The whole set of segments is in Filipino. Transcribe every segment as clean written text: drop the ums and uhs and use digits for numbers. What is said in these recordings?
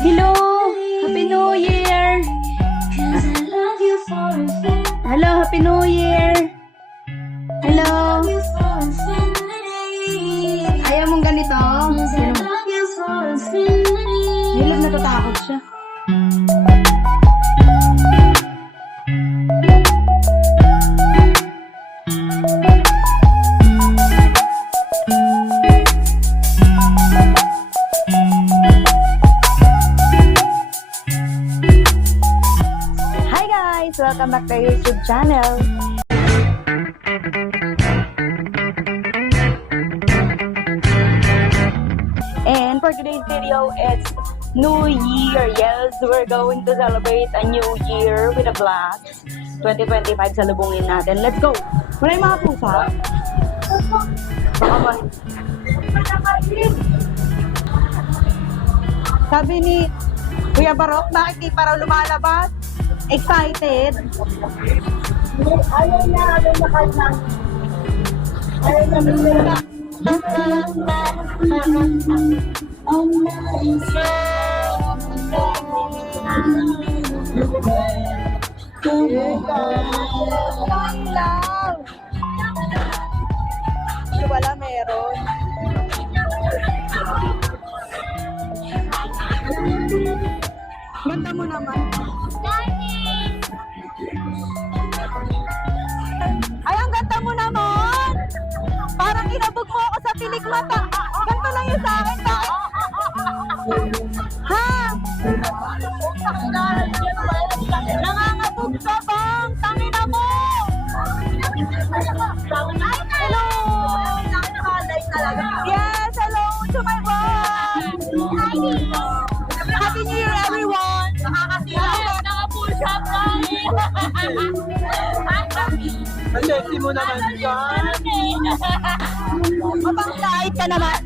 Hello! Happy New Year! Hello, Happy New Year! Hello! Ayaw mong ganito? Hello, natatakot siya. Welcome back to our YouTube channel. And for today's video, it's New Year. Yes, we're going to celebrate a new year with a blast. 2025 salubungin natin. Let's go! Wala yung mga pusa? Baka ba? Sabi ni Kuya Barok, bakit di pa raw lumalabas? Excited? Ayaw na kahit lang. Ayaw na minula. Wala meron. Ganda mo naman. Ay, ang ganda mo naman! Parang kinabog mo ako sa pilik mata. Ganto lang yun sa akin. Bakit? Ha? Nangangabog ka bang? Tangina mo! Hello! Yes, hello to my boss! Happy New Year, everyone! Naka-push up tayo! Ang sexy mo naman dyan. Mapang-light ka naman.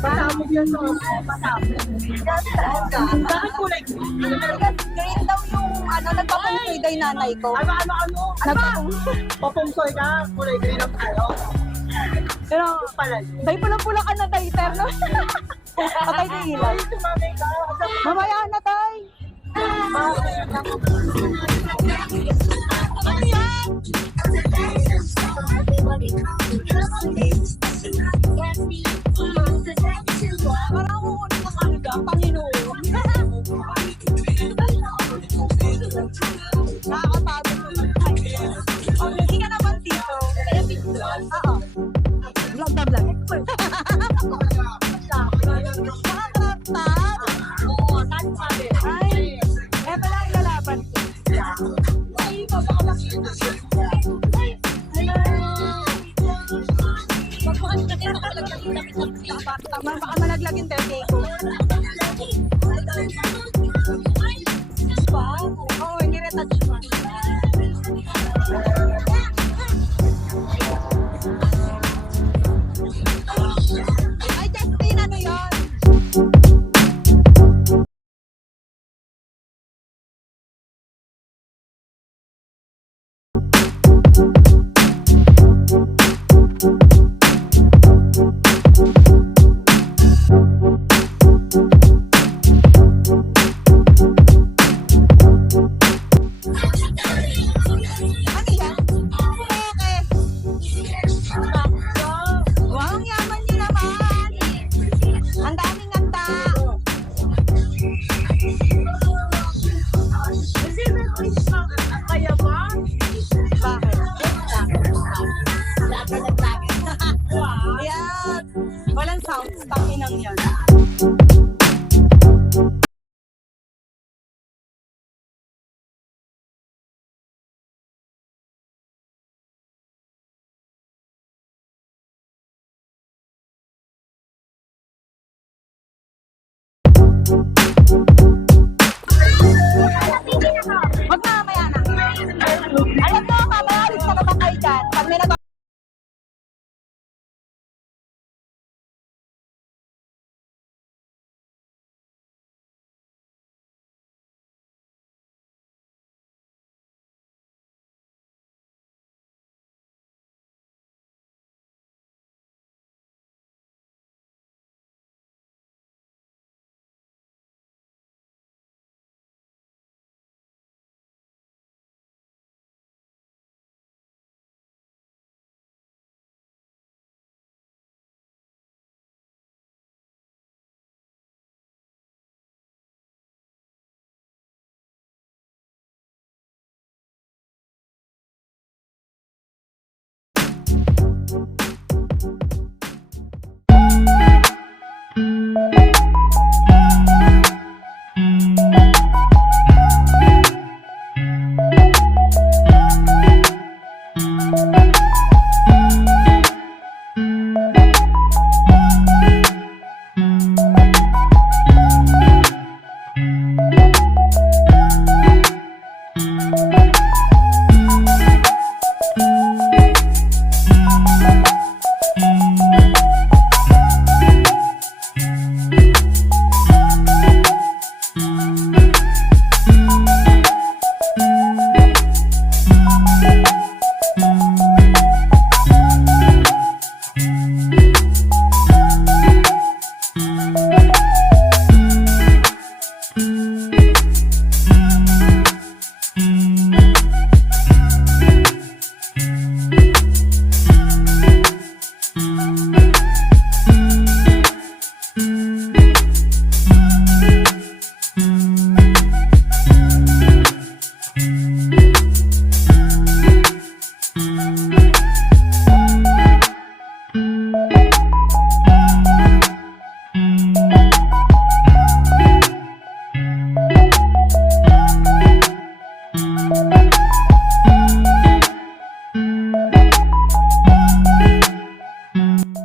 Pasabog yan to. Bakit kulay? Green daw yung nagpapungsoy day nanay ko. Ano? Papungsoy ka? Kulay green ang tayo. Pero, Pala. day pula-pula ka na day, pero patay na ilaw. Sumamay ka. Mamaya na tay. Parang uunin ng alaga, Panginoon. Nakakapagod mo. Hindi ka naman dito. Oo. Vlog na vlog. Nakakapagod. Ay, eto lang lalaban ko.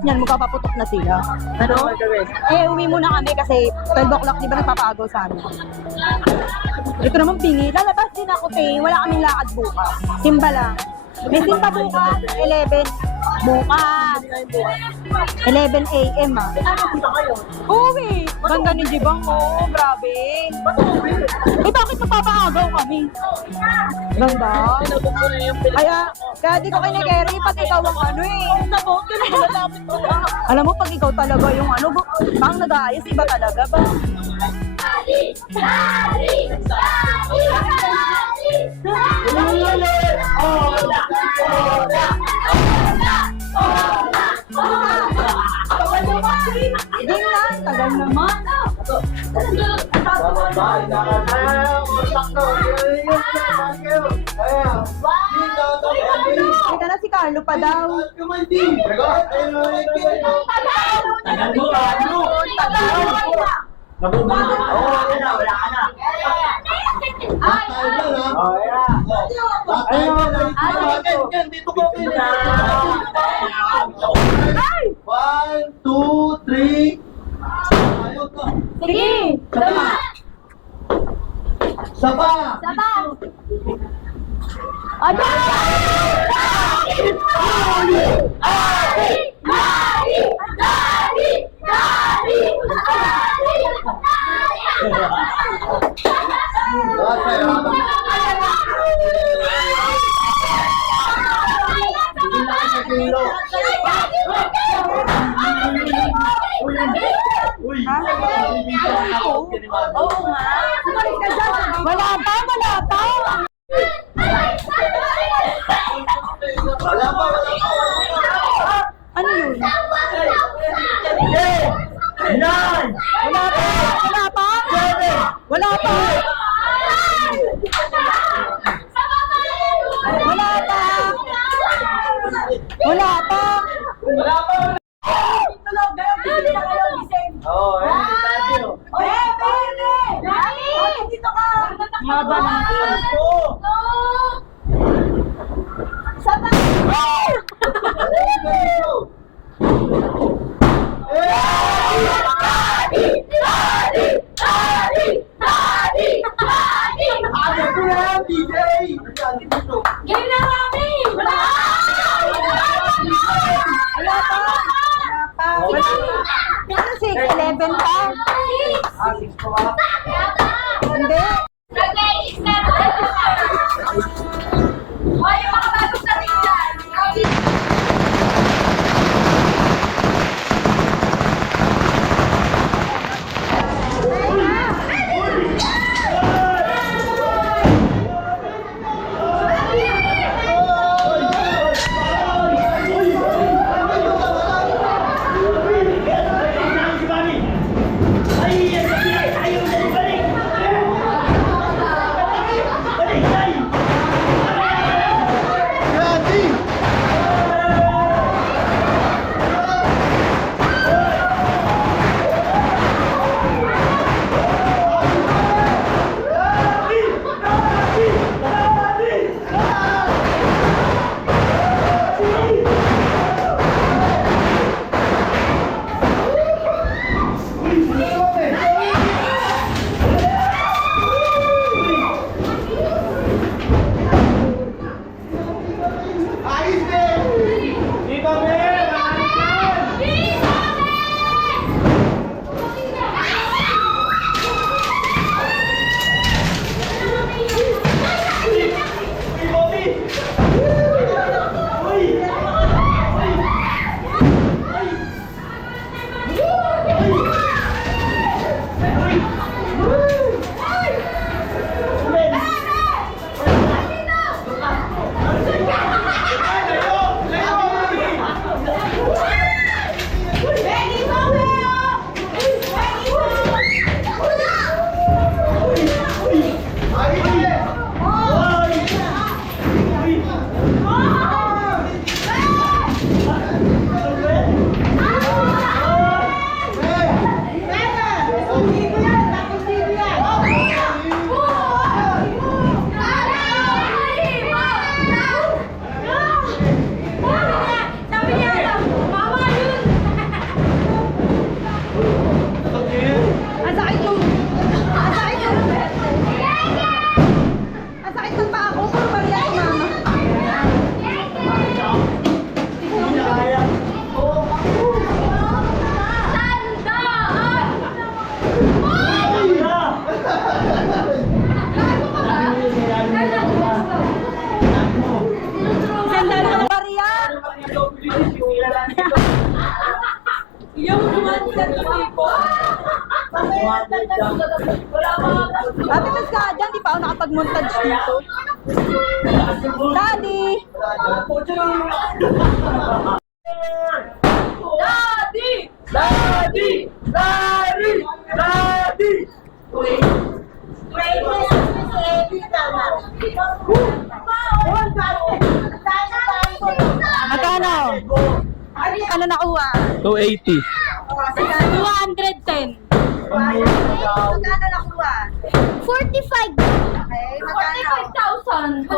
Yan, magpapaputok na sila. Ano? Eh, uwi muna kami kasi 12 o'clock, di ba nagpapaagaw sa amin? Ito naman pingi. Lalabas din ako, te. Wala kaming lakad bukas. Simba lang. May simba bukas, 11. Bukas. 11 a.m. ah. Ano punta kayo? Uwi. Ganda ni Jibang, oh. Grabe. Ba't uwi? Eh, bakit magpapaagaw kami? Ganda. Tinabog ko na yung Kaya di ko kay pag ikaw ang ano eh. Sabot ka na malapit ko na. Alam mo, pag ikaw talaga yung ano, bang nag-aayos, iba talaga ba? Ding na, tagal naman. Teka na, si Carlo pa daw. One, two, three. Sige! Sapa! Ano? Oo nga. Wala pa. Ano yun? Wala pa. Haba ng Ano 6-11 pa? Hindi. Ate, tas ka dyan, di pa ako nakapag-montage dito. Daddy! Magkano? Ano nakuha? 280. 210. Magkano nakuha? 45. Okay, magkano? 45,000.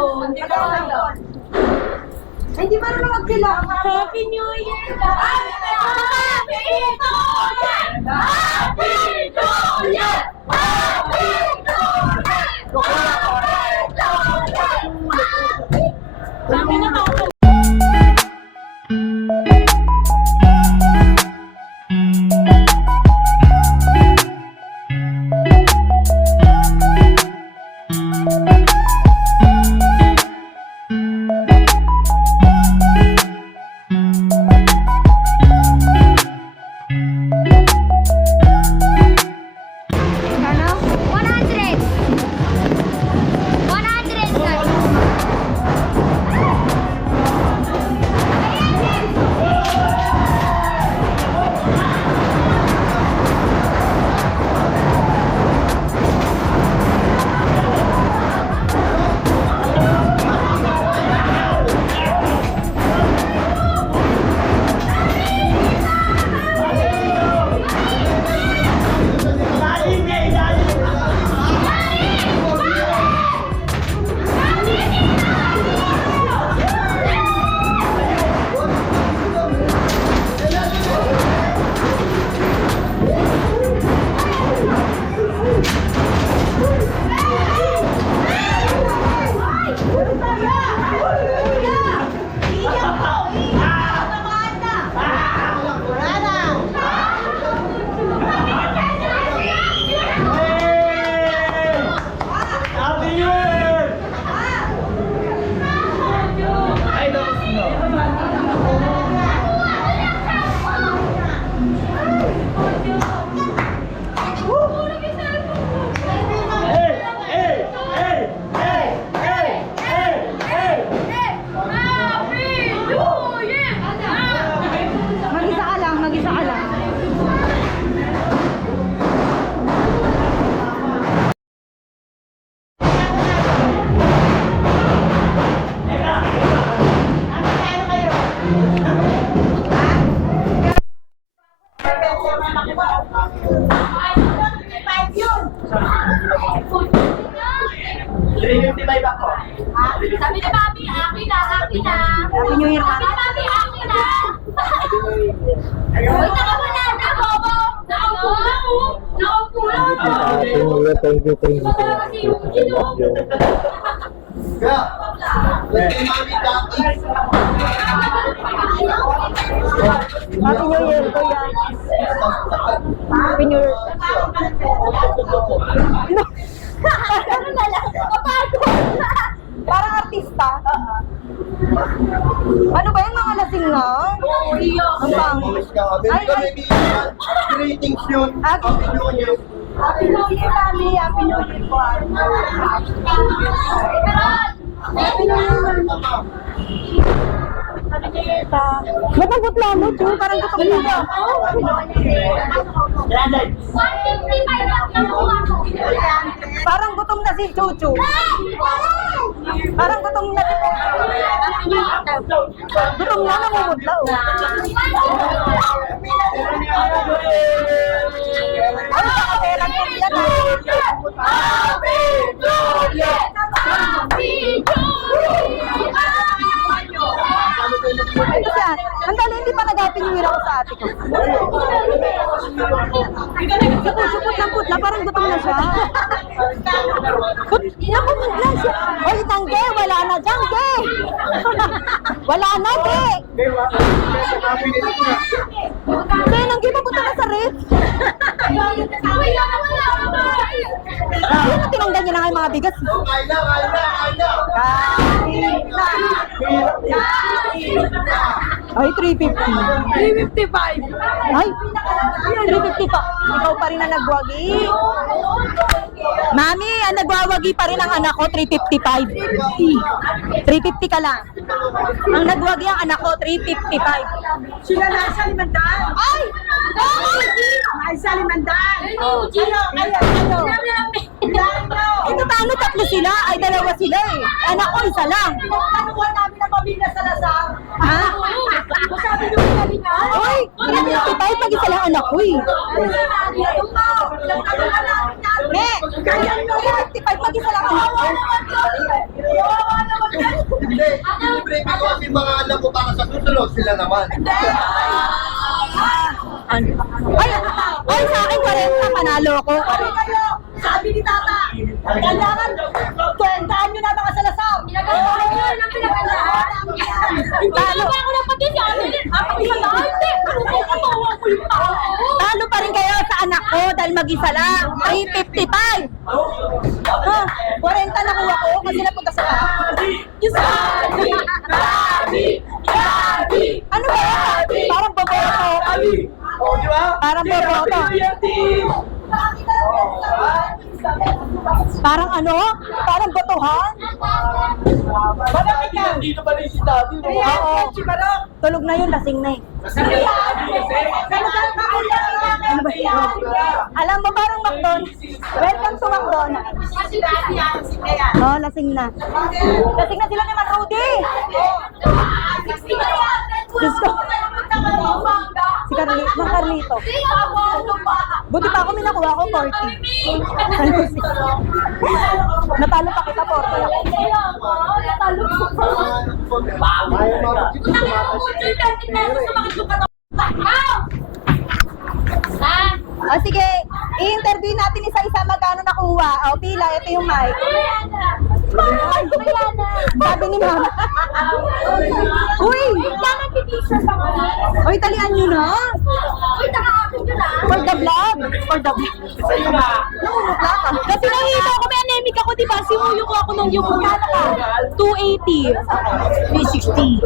Ay, di ba naman magbilang? Happy New Year! Happy New Year! Happy New Year! Happy New Year! Magkano? 100! 100 guys! Happy New Year! Ay, no. Mag-isa ka lang, mag-isa ka lang. Sabi ni Bobby, akin na, akin na. Happy New Year, Sabi ni Bobby, akin na. Uy, nakawala na, Bobo. Nakaupo lang, oh. Nakaupo lang. Happy New Year, kuya. Happy New Year. Ano na lang? Kapagod. Parang artista. Ano ba yan, mga lasing na? Ang pangit. Ay, ay. Greetings yun. Happy New Year. Happy New Year, Mami. Happy New Year po. Happy New Year, Mami. Ba't ang gutla mo, Chu? Parang gutom na. 155 lang nakuha ko. Parang gutom na si Chuchu. Parang gutom na si Chuchu. Gutom na, namumutla. Oh. Ano sa kapera niya yan? Happy New Year! Happy New Year! Ito siya. Ang dali, hindi pa nag-happy new year ako sa ate ko. Supot ng putla, parang gutom na siya. Napumutla siya. Oy, tangge, wala na dyan, ge. Wala na, ge. Ge, nangge, papunta na sa ref. Ano, tinanggal niya na nga yung mga bigas. Kain na, kain na, kain na. Kain na. Ay, 350. 355. Ay, 350 pa. Ikaw pa rin ang nagwagi. Mami, ang nagwawagi pa rin ang anak ko, 355. 350 ka lang. Ang nagwagi ang anak ko, 355. Sila nasa limandaan. Ay! Nasa limandaan. Oh. Ito paano tatlo sila? Ay, dalawa sila eh. Anak ko, isa lang. Tanuhan namin ang pamilya sa Lazar. Ha? Sabi nyo galing na. Uy, 355 pag isa lang anak ko eh. Me, 355 pag isa lang anak ko. Hindi, siyempre ko kasi mga anak ko baka sa susunod sila naman. Ay, sa akin 40, panalo ko. Sabi ni Tata, kailangan tuwendaan nyo na mga Salazar. Talo. Ako na pati si Ate. Ako yung ate. Ano ko katawa ko yung tao? Talo pa rin kayo sa anak ko dahil mag-isa lang. 355. Ha? 40 nakuha ko kasi napunta sa Diyos ko. Ano ba? Parang boboto. O, di ba? Parang boboto. Parang ano? Parang botohan? Malaki ka. Dito ba rin si Daddy? Oo. Tulog na yun, lasing na eh. Ano ba yun? Alam mo, parang McDonald's. Welcome to McDonald's. Oh, lasing na. Lasing na sila ni Man Rudy. Diyos ko. Si Carlito. Mang Carlito. Buti pa ako, may nakuha ko 40. Natalo pa kita 40 ako. O sige, i-interview natin isa-isa magkano nakuha. O pila, ito yung mic. Sabi ni Mama. Uy! Uy, talian nyo na. For the vlog. For the vlog. Kasi nakita ko, may anemic ako, diba? Simuyo ko ako ng yung magkano ka? 280. 360.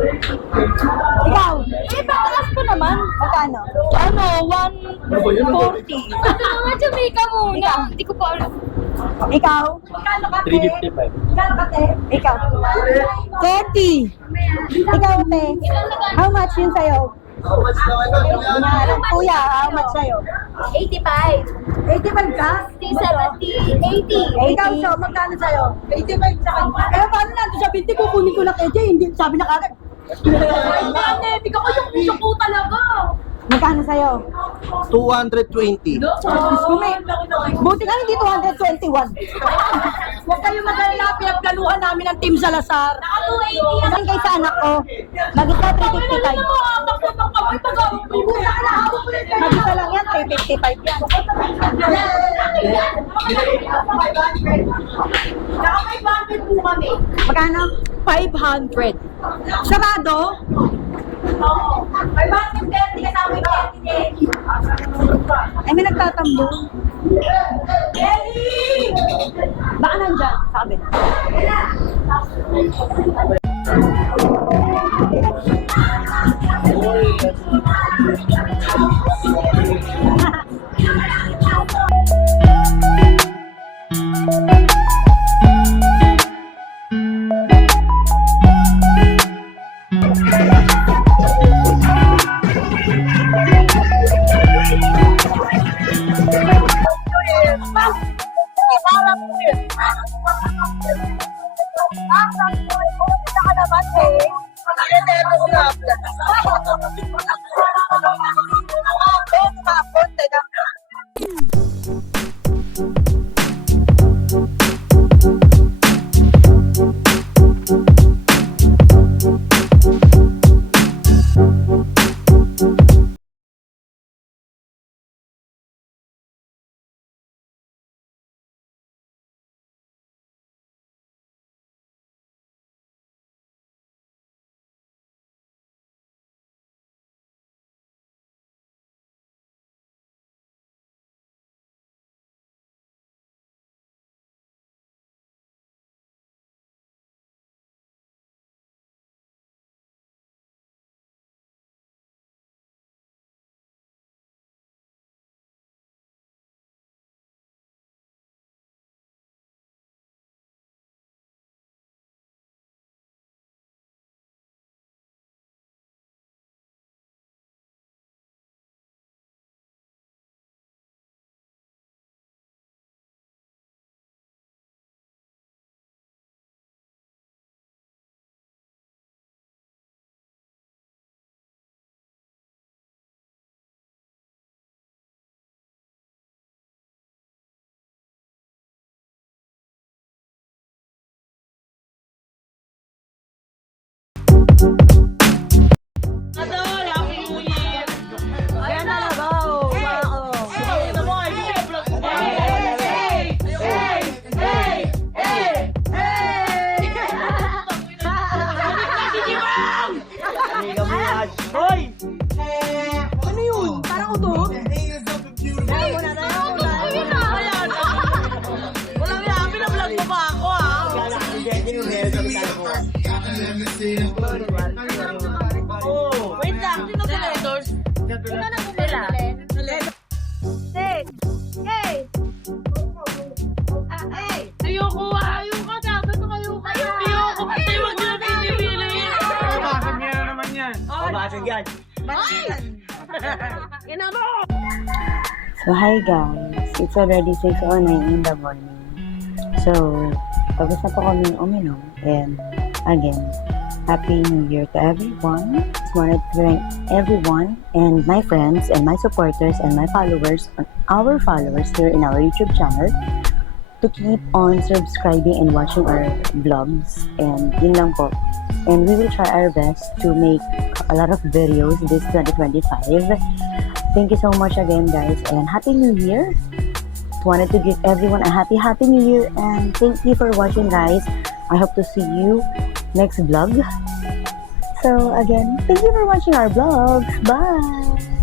Ikaw? Eh, patakas ko naman. Magkano? Ano, 140. Mga Jamaica muna. Hindi ko pa alam. Ikaw? Magkano ka, te? 355. Magkano ka, te? Ikaw? 40. Ikaw, te? How much yun sa'yo? How much na ito? Kuya, how much sa'yo? 85. 85 ka? 70. 80. Ikaw, so, magkano sa'yo? 85 sa kanya. Eh, paano natin siya binti? Kukunin ko na kay Jay. Hindi, sabi na kagad. Anemic ako yung ko talaga. Magkano sa'yo? 220. Buti nga hindi 221. Huwag kayo mag-alala, pinagplanuhan namin ang Team Salazar. Kasi kay sa anak ko, mag-isa 355. Mag-isa lang yan, 355 yan. Magkano? 500. Sarado? Ay, may nagtatambo. Baka nandyan, sabi. Ikaw na bumili. Hey! Hey! Hey! Ayoko, ayoko. Dapat ayoko. Ayoko. Ay, wag na pinipili. Babasag niya na naman yan. Babasag yan. So, hi guys. It's already 6:09 in the morning. So, tapos na po kami uminom. And, again, Happy New Year to everyone. Just wanted to thank everyone and my friends and my supporters and my followers, our followers here in our YouTube channel to keep on subscribing and watching our vlogs. And yun lang po. And we will try our best to make a lot of videos this 2025. Thank you so much again, guys, and Happy New Year. Wanted to give everyone a happy New Year, and thank you for watching, guys. I hope to see you next vlog. So again, thank you for watching our vlogs. Bye!